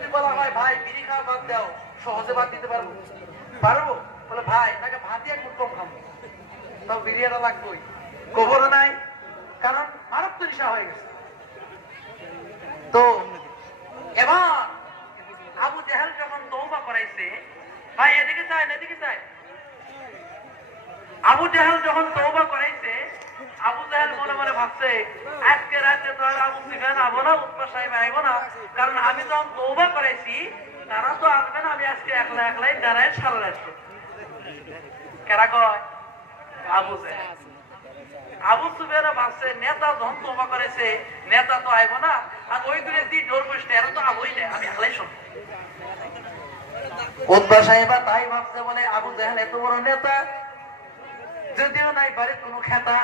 যদি বলা হয় ভাই বিড়ি খাওয়া বাদ দাও, সহজে বাদ দিতে পারবো? পারবো? বলে ভাই তাকে ভাতই এক মুঠ কম খাবো, তাও বিরিয়ানা লাগবেই। গোবরও নাই, কারণ মারাত্মক নেশা হয়ে গেছে। তো এবার আবু জেহেল যখন তওবা করাইছে, ভাই এদিকে চাই না এদিকে চাই, আবু জেহেল যখন তওবা করাইছে, আবু জেহেল মনে মনে ভাবছে আজকে রাতে তো আর আবু সুফিয়ান আবো না, উতবা সাহেব আইব না, কারণ আমি যখন তওবা করাইছি তারা তো আসবে না, আমি আজকে একলা একলাই দাঁড়ায় সারা রাত। কারা কয়? আবু জেহেল। আবু সুফিয়ান ভাবছে নেতা যখন তওবা করেছে নেতা তো আইব না, আর ওই দূরে যে জোর বসতে এরা তো আবই না, আমি একলাই শুনবো। উতবা সাহেব তাই ভাবছে, বলে আবু জেহেল এত বড় নেতা, যদিও নাই বাড়ির কোন খেতা,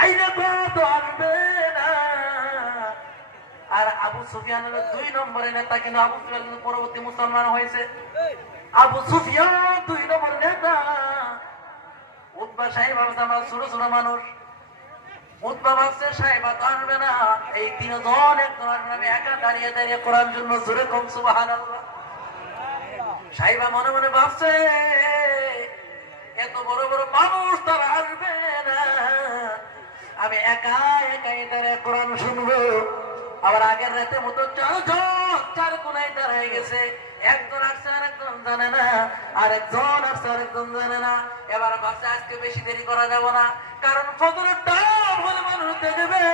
আইনে তো আসবে না। আর আবু সুফিয়ানের 2 নম্বরের নেতা, কিন্তু আবু সুফিয়ান কিন্তু পরবর্তী মুসলমান হয়েছে। আবু সুফিয়ান 2 নম্বর নেতা। উতবা সাহেব ভাবছে আমরা ছোট ছোট মানুষ, উতবা ভাবছে সাহেব তো আসবে না, এই 3 জন একজন আসবে, আমি একা দাঁড়িয়ে দাঁড়িয়ে কোরআন জন্য জোরে কম সুবহানাল্লাহ। সাহেবা মনে মনে ভাবছে এত বড় বড় মানুষ তারা আসবে না, আমি একা একাই দাঁড়িয়ে কোরআন শুনবো। আবার আগের রাতে মতো 4 জন 4 কোনায় দাঁড়ায় গেছে, একজন আসছে আর একজন জানে না, আরেকজন আসছে আরেকজন জানে না। এবার ভাবছে আজকে বেশি দেরি করা যাব না, কারণ ফজরের টাইম হলে মানুষ দেখবে,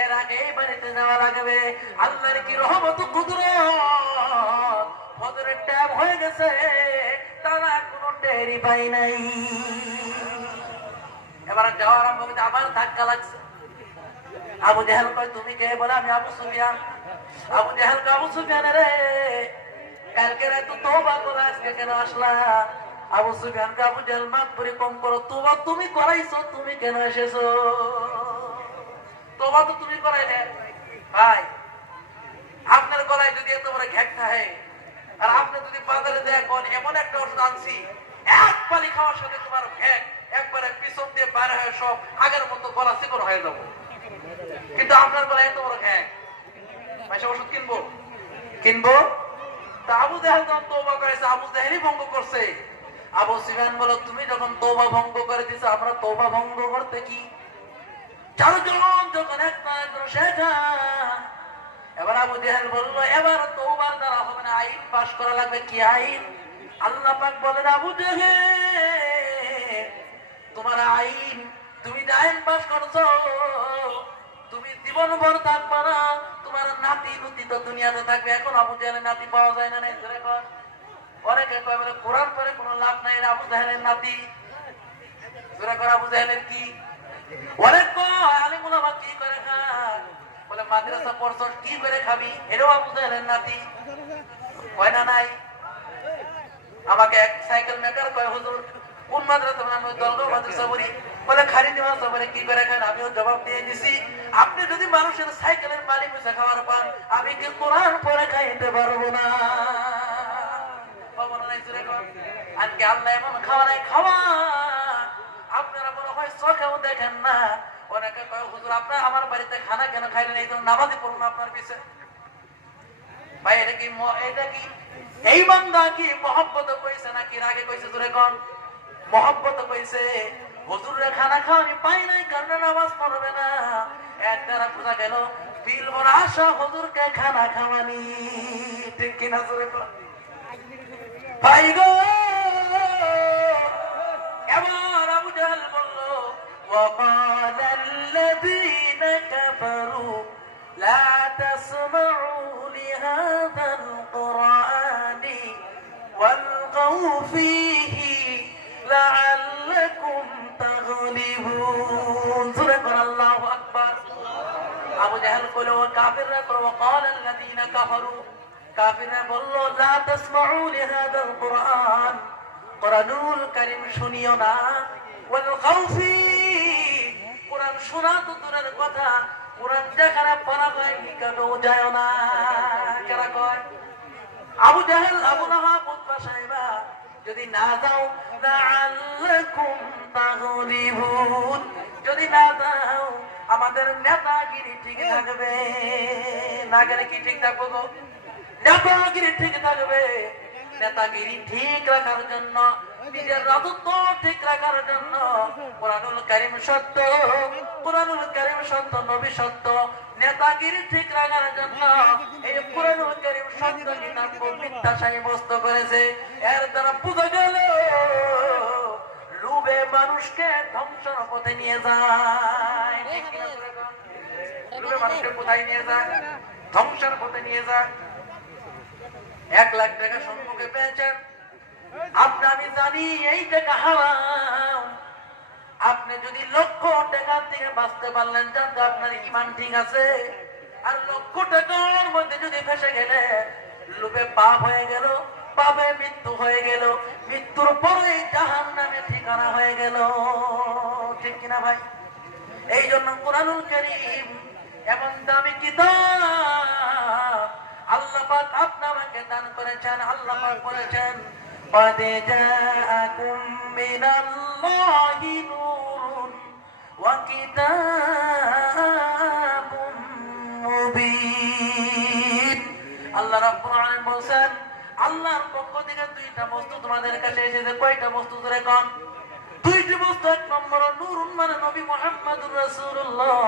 এর আগেই বাড়িতে যাওয়া লাগবে। আল্লাহর কি রহমত কুদরত, ফজরের টাইম হয়ে গেছে, তারা কোনো টেরি পাই নাই। এবার যাওয়ার আরম্ভ করতে আবার ধাক্কা লাগছে। আবু জেহেল কয় তুমি কে? বলে আমি আবু সুফিয়ান। আবু জেহেল কয় আবু সুফিয়ান রে, কালকে রাতে তওবা করে আজকে কেন আসলা? আবু সুফিয়ান কয় আবু জেহেল মাত পরি কম করো, তওবা তুমি করাইছো, তুমি কেন এসেছো? তওবা তো তুমি করাইলে। ভাই আপনার গলায় যদি এত বড় ঘ্যাক থাকে, আর আপনি যদি বাজারে দেখুন এমন একটা ওষুধ আনছি, এক পালি খাওয়ার সাথে তোমার ঘ্যাক একবারে পিছন দিয়ে বাইরে হয়ে সব আগের মতো গলা চিকন হয়ে যাবো, কিন্তু আপনার গলায় এত বড় ঘ্যাক, পয়সা ওষুধ কিনবো? কিনবো? তা আবু জেহেল যখন তওবা করেছে, আবু জেহেলই ভঙ্গ করছে। আবু সুফিয়ান বলো তুমি যখন তওবা ভঙ্গ করে দিছো, আমরা তওবা ভঙ্গ করতে কি? 4 জন যখন একটা শেখা। এবার আবু জেহেল বললো এবার তওবার দ্বারা হবে না, আইন পাশ করা লাগবে। কি আইন? আল্লাহ পাক বলেন আবু জেহেল তোমার আইন, তুমি যে আইন পাশ করছো তুমি জীবন ভর থাকবে না, তোমার নাতি নুতি তো দুনিয়াতে থাকবে। এখন আবু জেহেলের নাতি পাওয়া যায় না, অনেকে কয় বলে কোরআন পরে কোনো লাভ নাই, আবু জেহেলের নাতি। আবু জেহেলের কি? অনেক আলিম উলামা কি করে খায়, বলে মাদ্রাসা পড়ছস কি করে খাবি, এটাও আবু জেহেলের নাতি। কয় না নাই? আমাকে এক সাইকেল মেকার কয় হুজুর কোন মাদ্রাসা? আমি দলগাঁও মাদ্রাসা পড়ি। বলে খারিদি মাদ্রাসা পড়ে কি করে খান? আমিও জবাব দিয়ে দিছি আপনি যদি মানুষের সাইকেলের মালিক পয়সা খাওয়ার পান, আমি কি কোরআন পড়ে খাইতে পারবো না? আজকে আল্লাহ এমন খাওয়া নাই খাওয়া, আপনারা মনে হয় চোখেও দেখেন না। অনেকে কয় হুজুর আপনার আমার বাড়িতে খানা কেন খাইলেন, এই জন্য নামাজই পড়ুন আপনার পিছে। ভাই এটা কি এই বান্দা কি মহব্বত কইছে নাকি রাগে কইছে? জোরে কোন? মহব্বত কইছে। হুজুরের খানা খাওয়ানি পাই নাই কারণে নামাজ পড়বে না, এক দ্বারা বোঝা গেল দিল ভরা আশা হুজুরকে খানা খাওয়ানি। ঠিক কিনা? জোরে কোন? ভাই গো এবার আবু জেহেল বলল وقال الذين كفروا لا تسمعوا لهذا القرآن والغوا فيه لعلكم تغلبون। سورة الله أكبر। আবু জেহেল বলল কাফিররা বলল وقال الذين كفروا, কাফিররা বলল লা তাসমাউ লিহাদাল কুরআন, কুরআনুল কারীম শুনিও না, ওয়াল গাউফি, কুরআন শোনা তো দূরের কথা, কুরআন দেখার পড়া হয় নিকাতেও যায় না। কারা কয়? আবু জেহেল, আবু লাহাব, উতবা সাহেবা যদি না যাও লাআল্লাকুম তাগলিবুন, যদি না দাও আমাদের নেতাগিরি ঠিক থাকবে না গেলে কি ঠিক থাকবো গো? নেতাগিরি ঠিক থাকবে। নেতাগিরি ঠিক রাখার জন্য, নিজের রাজত্ব ঠিক রাখার জন্য কোরআনুল কারীম সত্য, কোরআনুল কারীম সত্য, নবী সত্য। নেতাগিরি ঠিক রাখার জন্য এই কোরআনুল কারীম সত্য কিতাবকে মিথ্যা সাব্যস্ত করেছে। এর দ্বারা বোঝা গেল লোভে মানুষকে ধ্বংসের পথে নিয়ে যায়। লোভে মানুষকে কোথায় নিয়ে যায়? ধ্বংসের পথে নিয়ে যায়। 1 লাখ টাকা সম্মুখে পেয়েছেন, আপনি আমি জানি এই টাকা হারাম। আপনি যদি লক্ষ টাকার থেকে বাঁচতে পারলেন জানতে আপনার ঈমান ঠিক আছে। আর লক্ষ টাকার মধ্যে যদি ফেসে গেলে লোভে পাপ হয়ে গেল, পাপে মৃত্যু হয়ে গেল, মৃত্যুর পরে জাহান্নামে ঠিকানা হয়ে গেল। ঠিক কিনা ভাই? এই জন্য কোরআনুল কারীম এমন দামি কিতাব আল্লাহ পাক আপনাকে দান করেছেন। আল্লাহ পাক বলেছেন قد جاءكم من الله نور وكتاب مبين। আল্লাহ রাব্বুল আলামিন বলেন আল্লাহর পক্ষ থেকে 2টা বস্তু তোমাদের কাছে এসেছে। কয়টা বস্তু ধরে কোন? 2টি বস্তু। 1 নম্বর নূরুন মানে নবী মুহাম্মদুর রাসূলুল্লাহ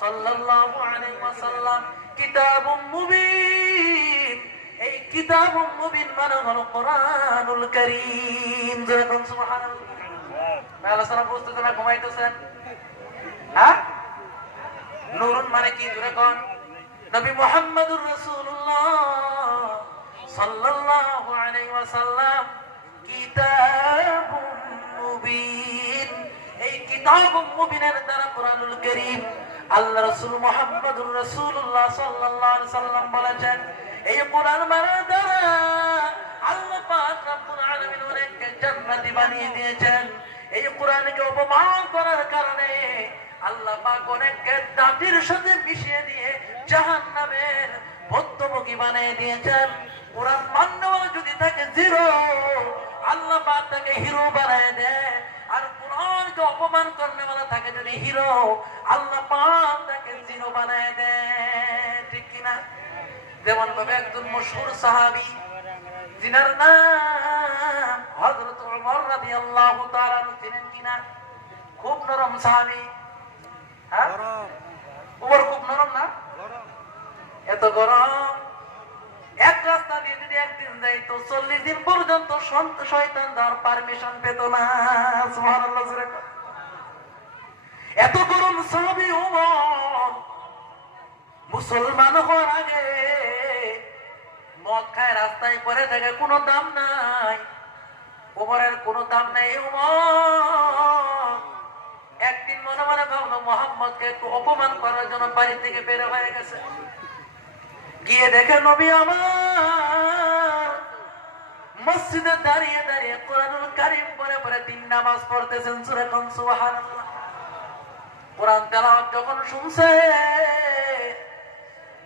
সাল্লাল্লাহু আলাইহি ওয়াসাল্লাম, কিতাবুম মুবিন। এই কিতাবুম মুবিন মানে হলো কোরআনুল কারীম। যেরকম সুবহানাল্লাহ। আল্লাহ সারা বুঝতেছেন না, ঘুমাইতেছেন? হ্যাঁ, নূরুন মানে কি? জোরে কোন? নবী মুহাম্মদুর রাসূলুল্লাহ সাল্লাল্লাহু আলাইহি ওয়াসাল্লাম, কিতাবুম মুবিন। এই কিতাবুম মুবিনের দ্বারা কোরআনুল কারীম আল্লাহ রাসূল মুহাম্মদুর রাসূলুল্লাহ সাল্লাল্লাহু আলাইহি ওয়াসাল্লাম বলেছেন এই কোরআন মানার দ্বারা আল্লাহ পাক রব্বুল আলামিন অনেককে জান্নাতি বানিয়ে দিয়েছেন। এই কোরআনকে অপমান করার কারণে আল্লাহ পাক অনেককে জাতির সাথে মিশিয়ে দিয়ে জাহান্নামের মধ্যমুখী বানিয়ে দিয়েছেন। কোরআন মান্যওয়ালা যদি থাকে জিরো, আল্লাহ পাক তাকে হিরো বানিয়ে দেয়। আর কোরআনকে অপমান করনেওয়ালা থাকে যদি হিরো, আল্লাহ পাক তাকে জিরো বানিয়ে দেয়। ঠিক কিনা? যেমন ভাবে একজন মশহুর সাহাবী যিনার নাম হযরত ওমর রাদিয়াল্লাহু তাআলা চিনেন কিনা? খুব নরম সাহাবী। হ্যাঁ, ওমর খুব নরম না? এত গরম। এক রাস্তা দিয়ে যদি একদিন যাইতো 40 দিন পর্যন্ত শয়তান যাওয়ার পারমিশন পেত না। সুবহানাল্লাহ। এত গরম সাহাবী ওমর মুসলমান হওয়ার আগে মদ খায় রাস্তায় পড়ে থাকে, কোনো দাম নাই। ওমরের কোনো দাম নাই। ওমর একদিন মনে মনে ভাবলো মুহাম্মদকে একটু অপমান করার জন্য বাড়ি থেকে বের হয়ে গেছে। গিয়ে দেখে নবী আমার মসজিদে দাঁড়িয়ে দাঁড়িয়ে কোরআনুল কারীম পড়ে পড়ে 3 নামাজ পড়তেছেন। সূরা কোন? সুবহানাল্লাহ। কোরআন তেলাওয়াত যখন শুনছে,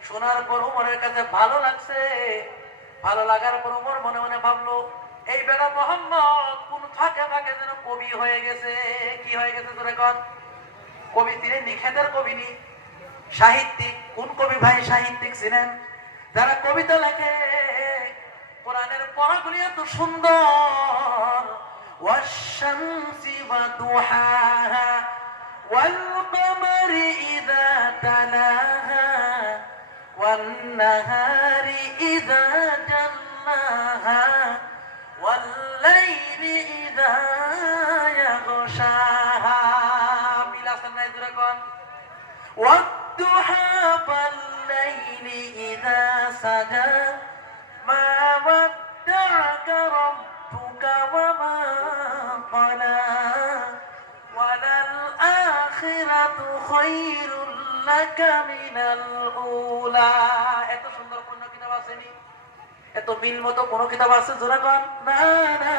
শোনার পর ওমরের কাছে ভালো লাগছে। ভালো লাগার পর ওমর মনে মনে ভাবলো এই বেটা মুহাম্মদ কোন ফাঁকে ফাঁকে যেন কবি হয়ে গেছে। কি হয়ে গেছে তোরে কন? কবি। তিনি নিখেতের কবি নি, সাহিত্যিক। কোন কবি ভাই? সাহিত্যিক ছিলেন, যারা কবিতা লেখে। কোরআনের পড়াগুলি এত সুন্দর। ওয়াশ-শামসি ওয়া দুহাহা ওয়াল কমারি ইযা তালাহা ওয়ান নাহারি ইযা জাল্লাহা ওয়াল লাইলি ইযা ইয়াগশাহা। মিলাছেন না? জোরে কোন? ওয়াদ-দুহা ওয়াল লাইলি ইযা সাজা মা ওয়াদ্দা'আকা রাব্বুকা ওয়া মা ক্বালা ওয়ালাল আখিরাতু খায়রুল লাকা মিনাল উলা। এত সুন্দর কোন কিতাব আসেনি? এত মিল মতো কোন কিতাব আছে? জোরে কোন? না না।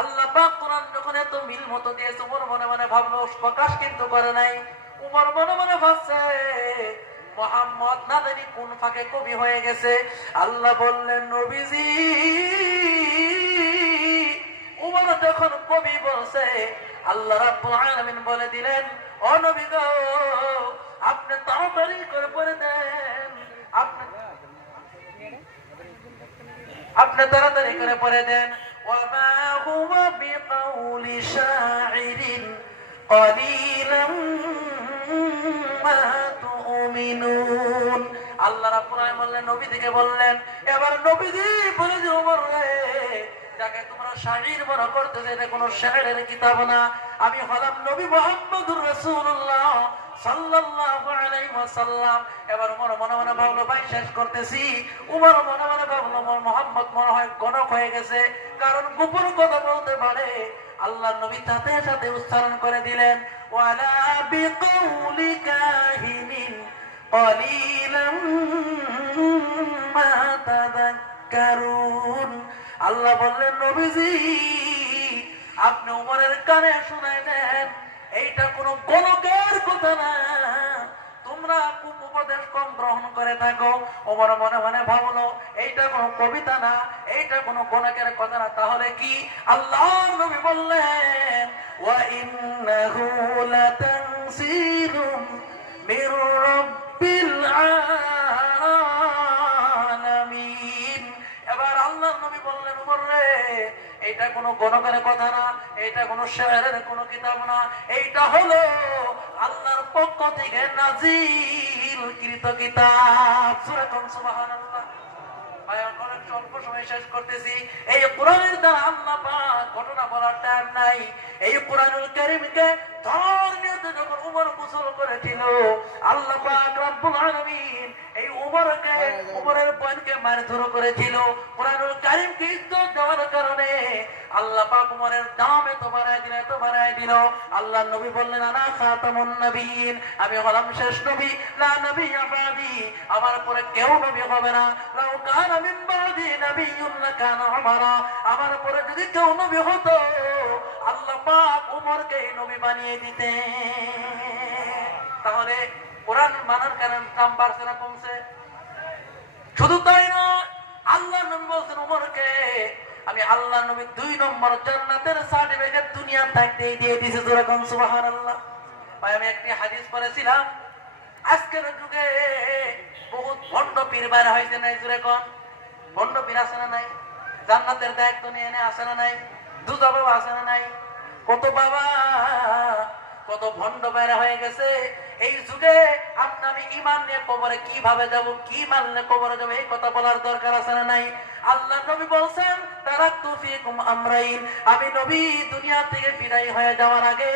আল্লাহ পাক কোরআন যখন এত মিল মতো দিয়েছে, ওমর মনে মনে ভাবলো, প্রকাশ কিন্তু করে নাই। ওমর মনে মনে ভাবছে মুহাম্মদ না জানি কোন ফাঁকে কবি হয়ে গেছে। আল্লাহ বললেন নবীজি ওমর যখন কবি বলছে আল্লাহ রাব্বুল আলামিন বলে দিলেন, ও নবী গো, আপনি তাড়াতাড়ি করে পড়ে দেন, আপনি তাড়াতাড়ি করে পড়ে দেন। ওয়ামা হুয়া বিকাউলি শাইরিন কলিলাম মা তুমিনুন। আল্লাহ রাব্বুল আলামিন বললেন, নবীকে বললেন, এবার নবীজি বলে যে, ওমর রে, যাকে তোমরা শাইর মনে করতেছে, এটা কোনো শাইরের কিতাব না, আমি হলাম নবী মুহাম্মদুর রাসূলুল্লাহ সাল্লাল্লাহু আলাইহি ওয়াসাল্লাম। এবার মনে মনে ভাবলো, ভাই শেষ করতেছি। উমর মনে মনে ভাবলো, মুহাম্মদ মনে হয় গণক হয়ে গেছে, কারণ গোপন কথা বলতে পারে। আল্লাহ নবী সাথে সাথে উচ্চারণ করে দিলেন, ওয়ালা বিকাউলি কাহিনিন কলিলাম মা তাযাক্কারুন। আল্লাহ বললেন, নবীজি আপনি উমরের কানে শুনাই দেন, এইটা কোন গণকের কথা না, তোমরা খুব উপদেশ কম গ্রহণ করে থাকো। ওমর মনে মনে ভাবলো, এইটা কোন কবিতা না, এইটা কোন গণকের কথা না, তাহলে কি? আল্লাহর নবী বললেন, ওয়া ইন্নাহু লাতানসিলুম মির রাব্বিল আলামিন। এবার আল্লাহর নবী বললেন, ওমর রে, এইটা কোনো গণকের কথা না, এইটা কোনো শায়েরের কোনো কিতাব না, এইটা হলো আল্লাহর পক্ষ থেকে নাজিলকৃত কিতাব। সূরা সুবহানাল্লাহ। অল্প সময় শেষ করতেছি। এই কোরআনের দ্বারা আল্লাহ পাক ঘটনা বলার টাইম নাই। এই কোরআনুল কারীমকে ধর্মীয়তে যখন উমর গোসল করেছিল, আল্লাহ পাক রব্বুল আলামিন এই উমরের পয়েন্টকে মারধর করেছিল। কোরআনুল কারীমকে ইজ্জত দেওয়ার কারণে আল্লাহ পাক উমরের দাম এত বাড়ায় দিল। আল্লাহ নবী বললেন, আনা খাতামুন নবিয়্যিন, আমি হলাম শেষ নবী, লা নবিয়্যা বাদি, আমার পরে কেউ নবী হবে না। লাউ কানা মিন বাদি নবিয়্যুন লাকানা উমরা, আমার পরে যদি কেউ নবী হতো, আল্লাহ পাক উমরকে নবী বানিয়ে দিতেন। তাহলে কোরআন মানার কারণ দাম বাড়ছে না কমছে? শুধু তাই নয়, আল্লাহ নবী বলছেন উমরকে, আমি আল্লাহ নবী 2 নম্বর জান্নাতের সার্টিফিকেট দুনিয়া থাকতে দিয়ে দিয়েছে। যেরকম সুবহানাল্লাহ। ভাই আমি একটি হাদিস পড়েছিলাম, আজকের যুগে বহুত ভণ্ড পীর বাইরে হয়েছে নাই? যেরকম ভণ্ড পীর আছে না নাই? জান্নাতের দায়িত্ব নিয়ে এনে আছে না নাই? দুজা বাবা আছে না নাই? কত বাবা, কত ভণ্ড বাইরে হয়ে গেছে। এই যুগে আপনি আমি ঈমান নিয়ে কবরে কিভাবে যাব, কি মানলে কবরে যাব, এই কথা বলার দরকার আছে না নাই? আল্লাহ নবী বলছেন, তারাকতু ফীকুম আমরাইন, আমি নবী দুনিয়া থেকে বিদায় হয়ে যাওয়ার আগে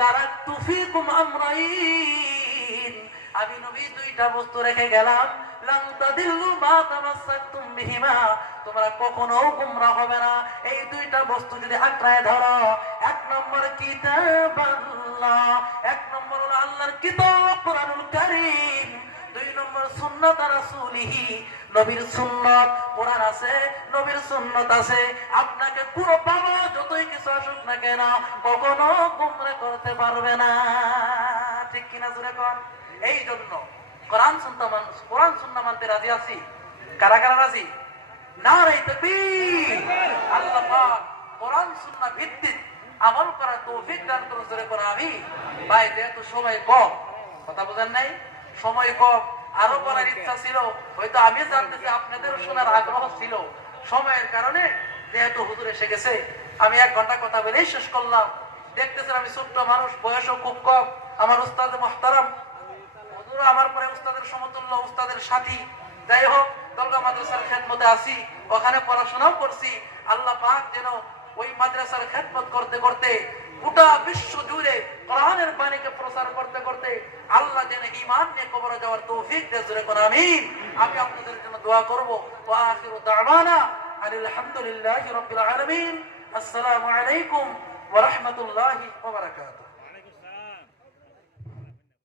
তারাকতু ফীকুম আমরাইন, আমি নবী 2টা বস্তু রেখে গেলাম, লান তাদিল্লু মা তামাসসাকতুম বিহিমা, তোমরা কখনো গোমরা হবে না এই 2টা বস্তু যদি আঁকড়ায় ধরো। 1 নম্বর কিতাবাল্লাহ, 1 নম্বর হলো আল্লাহর কিতাব কোরআনুল কারীম। 2 নম্বর সুন্নাত রাসূলিহি, নবীর সুন্নাত। কোরআন আছে, নবীর সুন্নাত আছে। আপনাকে পুরো বাবা যতই কিছু আসুক না কেন, কখনো গোমরা করতে পারবে না। ঠিক কিনা জোরে কোন? এই জন্য কোরআন সুন্নাহ মানতে রাজি আছি? কারা কারা রাজি? নারে তাকবীর। আল্লাহ পাক কোরআন সুন্নাহ ভিত্তিক আমল করার তৌফিক দান করুন। জোরে কোন আমিন। ভাই যেহেতু সময় কম, কথা বুঝেন নাই, সময় কম, আরো বলার ইচ্ছা ছিল, হয়তো আমি জানতেছি আপনাদেরও শোনার আগ্রহ ছিল, সময়ের কারণে যেহেতু হুজুর এসে গেছে, আমি 1 ঘন্টা কথা বলেই শেষ করলাম। দেখতেছেন আমি ছোট্ট মানুষ, বয়সও খুব কম। আমার উস্তাদ মুহতারাম হুজুর আমার পরে উস্তাদের সমতুল্য, উস্তাদের সাথী। যাই হোক, দলগা মাদ্রাসার খেদমতে আছি, ওখানে পড়াশোনাও করছি। আল্লাহ পাক যেন ওই মাদ্রাসার খেদমত করতে করতে গোটা বিশ্ব জুড়ে কোরআনের বাণীকে প্রচার করতে করতে আল্লাহ যেন ঈমান নিয়ে কবরে যাওয়ার তৌফিক দেয়। জোরে কোন আমিন। আমি আপনাদের জন্য দোয়া করব। ওয়া আখিরু দাওয়ানা আলহামদুলিল্লাহি রাব্বিল আলামিন। আসসালামু আলাইকুম ওয়া রাহমাতুল্লাহি ওয়া বারাকাতুহু।